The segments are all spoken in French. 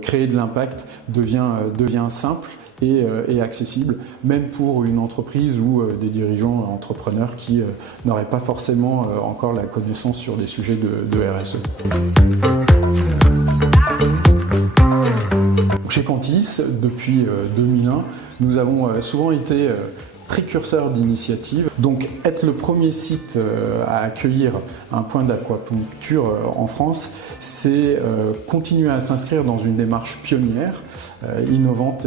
créer de l'impact devient simple et accessible, même pour une entreprise ou des dirigeants entrepreneurs qui n'auraient pas forcément encore la connaissance sur des sujets de RSE. Chez Cantis, depuis 2001, nous avons souvent été précurseurs d'initiatives. Donc être le premier site à accueillir un point d'aquapuncture en France, c'est continuer à s'inscrire dans une démarche pionnière, innovante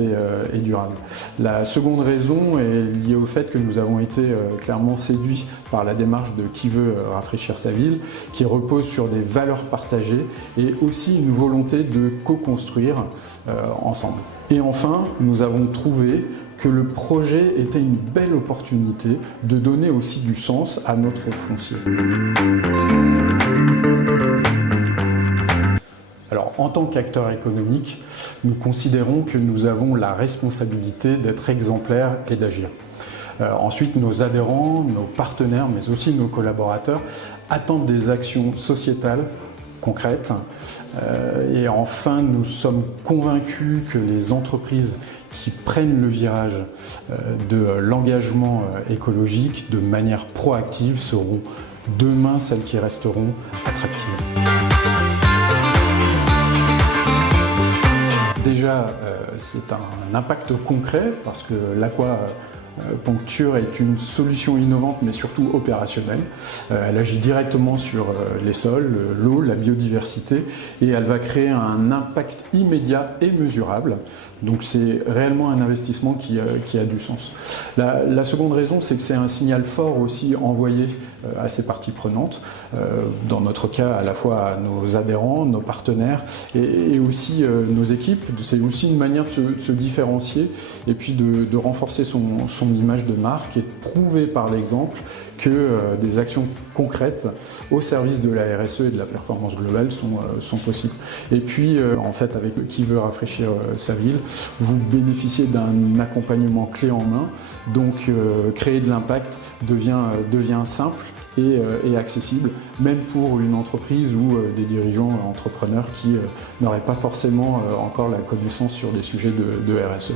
et durable. La seconde raison est liée au fait que nous avons été clairement séduits par la démarche de Qui veut rafraîchir sa ville, qui repose sur des valeurs partagées et aussi une volonté de co-construire ensemble. Et enfin, nous avons trouvé que le projet était une belle opportunité de donner aussi du sens à notre foncier. Alors, en tant qu'acteur économique, nous considérons que nous avons la responsabilité d'être exemplaires et d'agir. Ensuite, nos adhérents, nos partenaires, mais aussi nos collaborateurs attendent des actions sociétales concrètes. Et enfin, nous sommes convaincus que les entreprises qui prennent le virage de l'engagement écologique de manière proactive seront demain celles qui resteront attractives. Déjà, c'est un impact concret parce que l'aquapuncture est une solution innovante mais surtout opérationnelle. Elle agit directement sur les sols, l'eau, la biodiversité et elle va créer un impact immédiat et mesurable. Donc c'est réellement un investissement qui a du sens. La seconde raison, c'est que c'est un signal fort aussi envoyé à ces parties prenantes, dans notre cas à la fois à nos adhérents, nos partenaires et aussi nos équipes. C'est aussi une manière de se différencier et puis de renforcer son image de marque et de prouver par l'exemple que des actions concrètes au service de la RSE et de la performance globale sont possibles. Et puis, en fait, avec Qui veut rafraîchir sa ville, vous bénéficiez d'un accompagnement clé en main. Donc, créer de l'impact devient simple et accessible, même pour une entreprise ou des dirigeants entrepreneurs qui n'auraient pas forcément encore la connaissance sur des sujets de RSE.